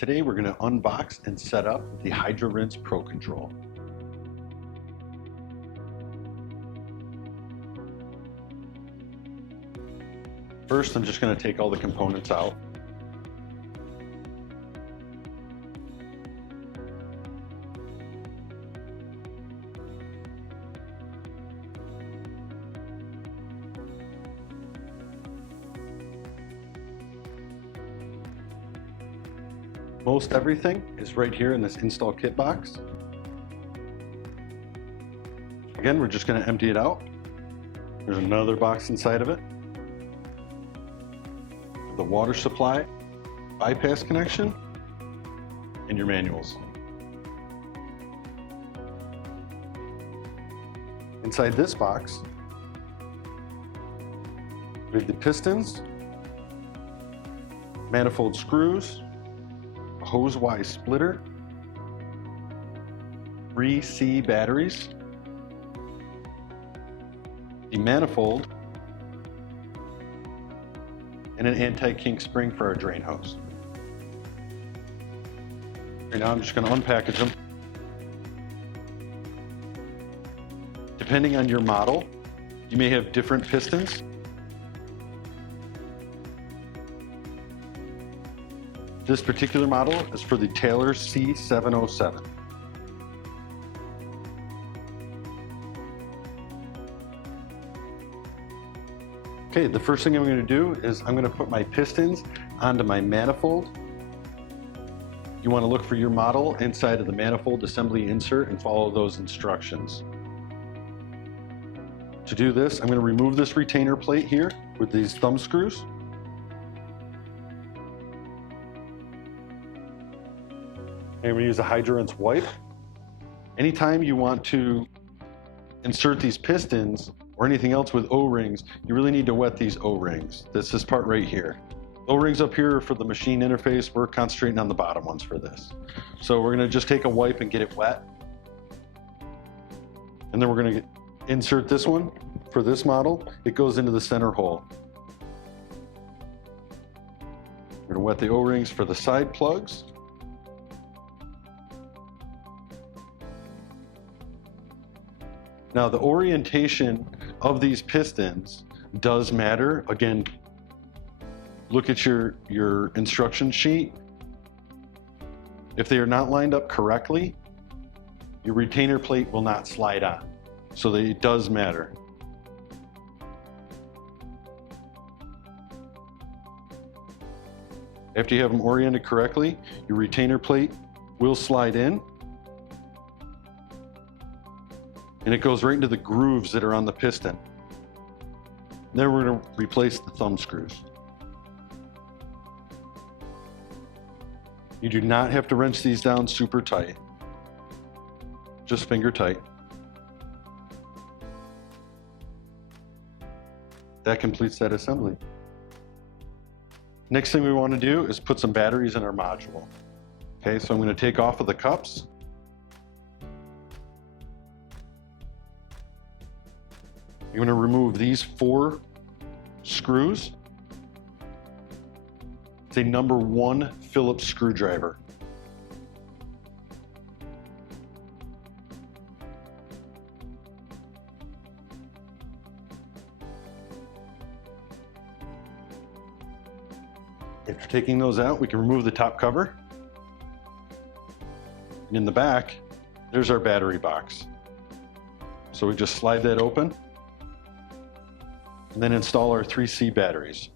Today we're going to unbox and set up the Hydra Rinse Pro Control. First, I'm just going to take all the components out. Most everything is right here in this install kit box. Again, we're just going to empty it out. There's another box inside of it. The water supply, bypass connection, and your manuals. Inside this box, we have the pistons, manifold screws, a hose-wise splitter, 3C batteries, the manifold, and an anti-kink spring for our drain hose. Right now I'm just going to unpackage them. Depending on your model, you may have different pistons. This particular model is for the Taylor C707. Okay, the first thing I'm going to do is I'm going to put my pistons onto my manifold. You want to look for your model inside of the manifold assembly insert and follow those instructions. To do this, I'm going to remove this retainer plate here with these thumb screws. And we use a Hydra Rinse wipe. Anytime you want to insert these pistons or anything else with O-rings, you really need to wet these O-rings. This part right here. O-rings up here are for the machine interface. We're concentrating on the bottom ones for this. So we're gonna just take a wipe and get it wet. And then we're gonna insert this one for this model. It goes into the center hole. We're gonna wet the O-rings for the side plugs. Now the orientation of these pistons does matter. Again, look at your instruction sheet. If they are not lined up correctly, your retainer plate will not slide on. So it does matter. After you have them oriented correctly, your retainer plate will slide in. And it goes right into the grooves that are on the piston. Then we're going to replace the thumb screws. You do not have to wrench these down super tight, just finger tight. That completes that assembly. Next thing we want to do is put some batteries in our module. Okay, so I'm going to take off of the cups. You're going to remove these 4 screws. It's a number 1 Phillips screwdriver. After taking those out, we can remove the top cover. And in the back, there's our battery box. So we just slide that open. And then install our 3C batteries.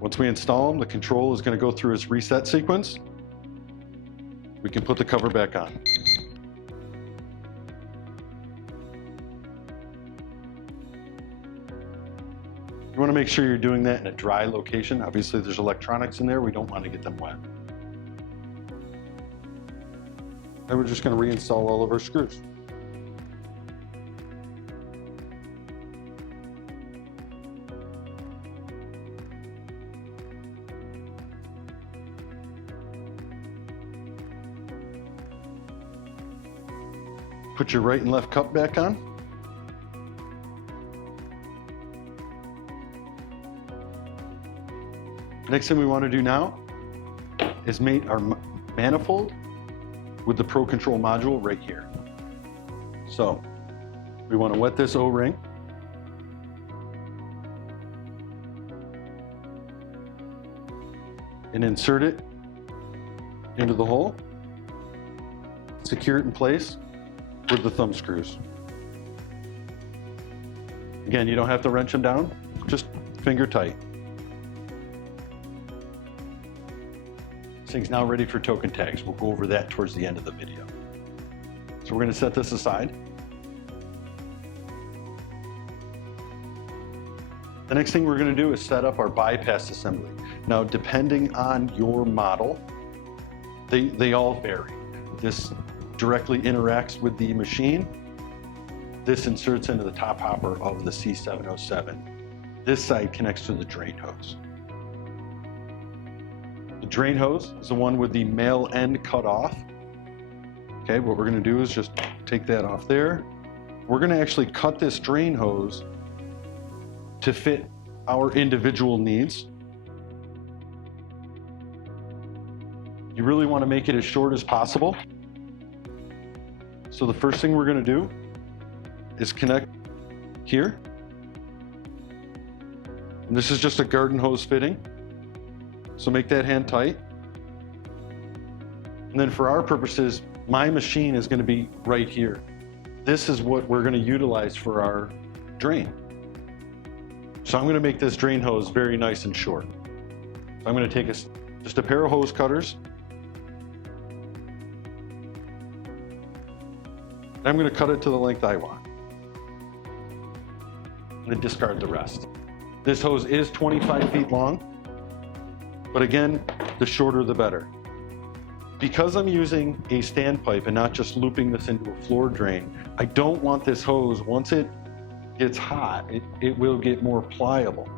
Once we install them, the control is going to go through its reset sequence. We can put the cover back on. You want to make sure you're doing that in a dry location. Obviously there's electronics in there, we don't want to get them wet. Then we're just going to reinstall all of our screws. Put your right and left cup back on. Next thing we want to do now is mate our manifold with the Pro Control module right here. So we want to wet this O-ring. And insert it into the hole. Secure it in place with the thumb screws. Again, you don't have to wrench them down, just finger tight. This thing's now ready for token tags. We'll go over that towards the end of the video. So we're going to set this aside. The next thing we're going to do is set up our bypass assembly. Now, depending on your model, they all vary. This directly interacts with the machine. This inserts into the top hopper of the C707. This side connects to the drain hose. The drain hose is the one with the male end cut off. Okay, what we're going to do is just take that off there. We're going to actually cut this drain hose to fit our individual needs. You really want to make it as short as possible. So the first thing we're going to do is connect here. And this is just a garden hose fitting. So make that hand tight. And then for our purposes, my machine is going to be right here. This is what we're going to utilize for our drain. So I'm going to make this drain hose very nice and short. So I'm going to take just a pair of hose cutters. And I'm going to cut it to the length I want. And then discard the rest. This hose is 25 feet long, but again, the shorter the better. Because I'm using a standpipe and not just looping this into a floor drain, I don't want this hose, once it gets hot, it will get more pliable.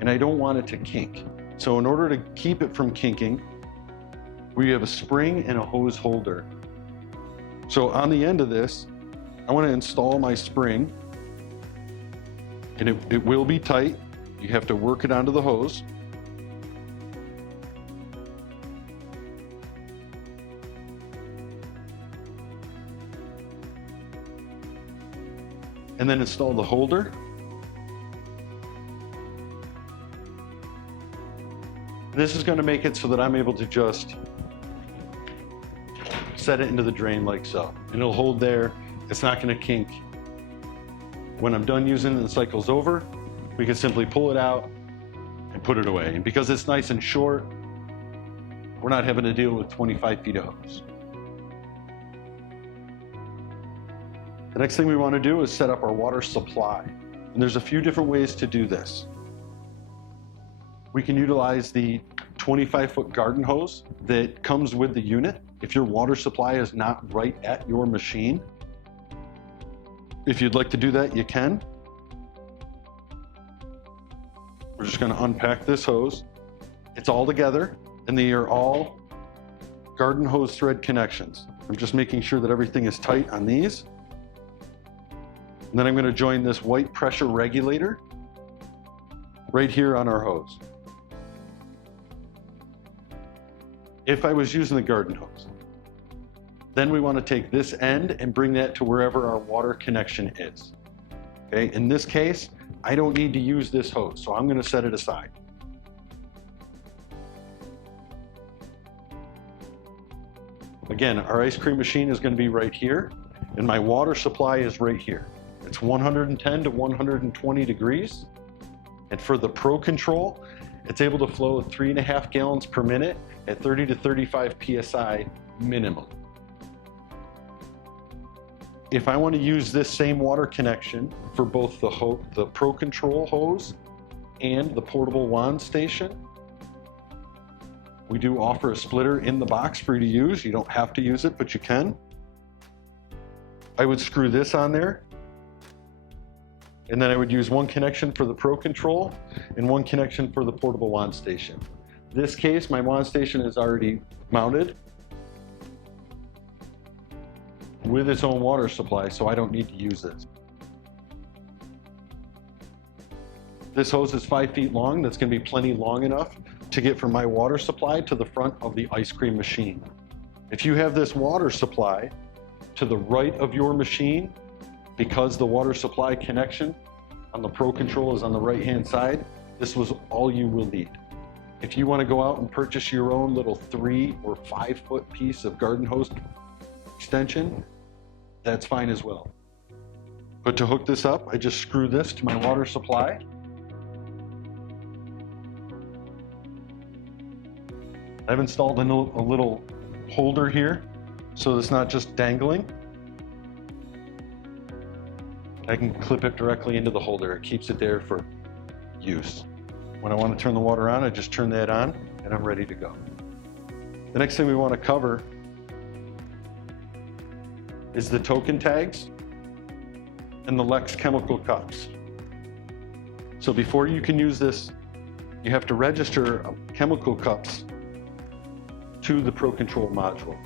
And I don't want it to kink. So in order to keep it from kinking, we have a spring and a hose holder. So on the end of this, I want to install my spring, and it will be tight. You have to work it onto the hose. And then install the holder. This is going to make it so that I'm able to just set it into the drain like so. And it'll hold there. It's not going to kink. When I'm done using it and the cycle's over, we can simply pull it out and put it away. And because it's nice and short, we're not having to deal with 25 feet of hose. The next thing we want to do is set up our water supply. And there's a few different ways to do this. We can utilize the 25-foot garden hose that comes with the unit. If your water supply is not right at your machine, if you'd like to do that, you can. We're just going to unpack this hose. It's all together, and they are all garden hose thread connections. I'm just making sure that everything is tight on these. And then I'm going to join this white pressure regulator right here on our hose. If I was using the garden hose, then we want to take this end and bring that to wherever our water connection is. Okay, in this case, I don't need to use this hose, so I'm going to set it aside. Again, our ice cream machine is going to be right here, and my water supply is right here. It's 110 to 120 degrees. And for the Pro Control, it's able to flow 3.5 gallons per minute at 30 to 35 PSI minimum. If I want to use this same water connection for both the Pro Control hose and the portable wand station, we do offer a splitter in the box for you to use. You don't have to use it, but you can. I would screw this on there, and then I would use one connection for the Pro Control and one connection for the portable wand station. In this case, my wand station is already mounted with its own water supply, so I don't need to use this. This hose is 5 feet long. That's going to be plenty long enough to get from my water supply to the front of the ice cream machine. If you have this water supply to the right of your machine, because the water supply connection on the Pro Control is on the right-hand side, this was all you will need. If you want to go out and purchase your own little 3 or 5 foot piece of garden hose extension, that's fine as well. But to hook this up, I just screw this to my water supply. I've installed a little holder here, so it's not just dangling. I can clip it directly into the holder. It keeps it there for use. When I want to turn the water on, I just turn that on and I'm ready to go. The next thing we want to cover is the token tags and the Lex chemical cups. So before you can use this, you have to register chemical cups to the Pro Control module.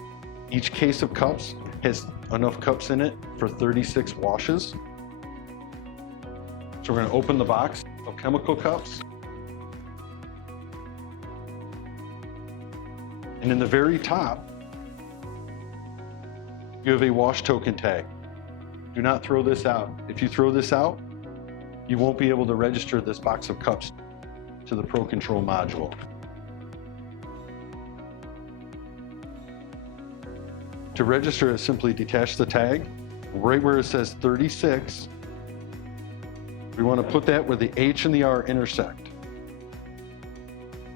Each case of cups has enough cups in it for 36 washes. So we're going to open the box of chemical cups. And in the very top, you have a wash token tag. Do not throw this out. If you throw this out, you won't be able to register this box of cups to the Pro Control module. To register it, simply detach the tag. Right where it says 36, we want to put that where the H and the R intersect.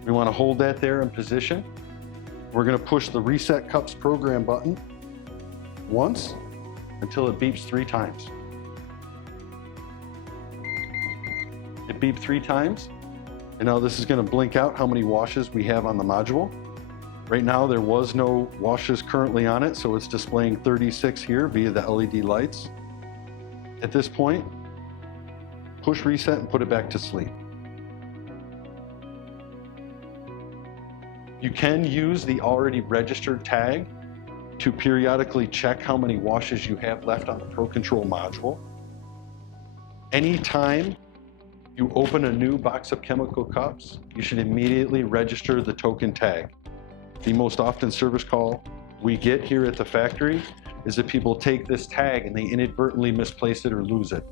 We want to hold that there in position. We're going to push the Reset Cups program button once until it beeps 3 times. It beeped 3 times, and now this is going to blink out how many washes we have on the module. Right now there was no washes currently on it, so it's displaying 36 here via the LED lights. At this point, push reset and put it back to sleep. You can use the already registered tag to periodically check how many washes you have left on the Pro Control module. Anytime you open a new box of chemical cups, you should immediately register the token tag. The most often service call we get here at the factory is that people take this tag and they inadvertently misplace it or lose it.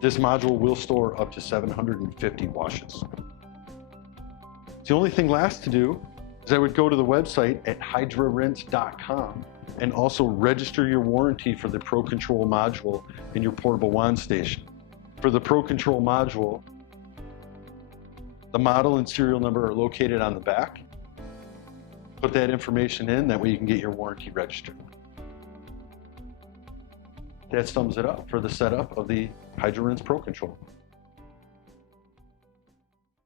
This module will store up to 750 washes. The only thing left to do is I would go to the website at hydrarinse.com and also register your warranty for the Pro Control module in your portable wand station. For the Pro Control module, the model and serial number are located on the back. Put that information in, that way you can get your warranty registered. That sums it up for the setup of the Hydra Rinse Pro Control.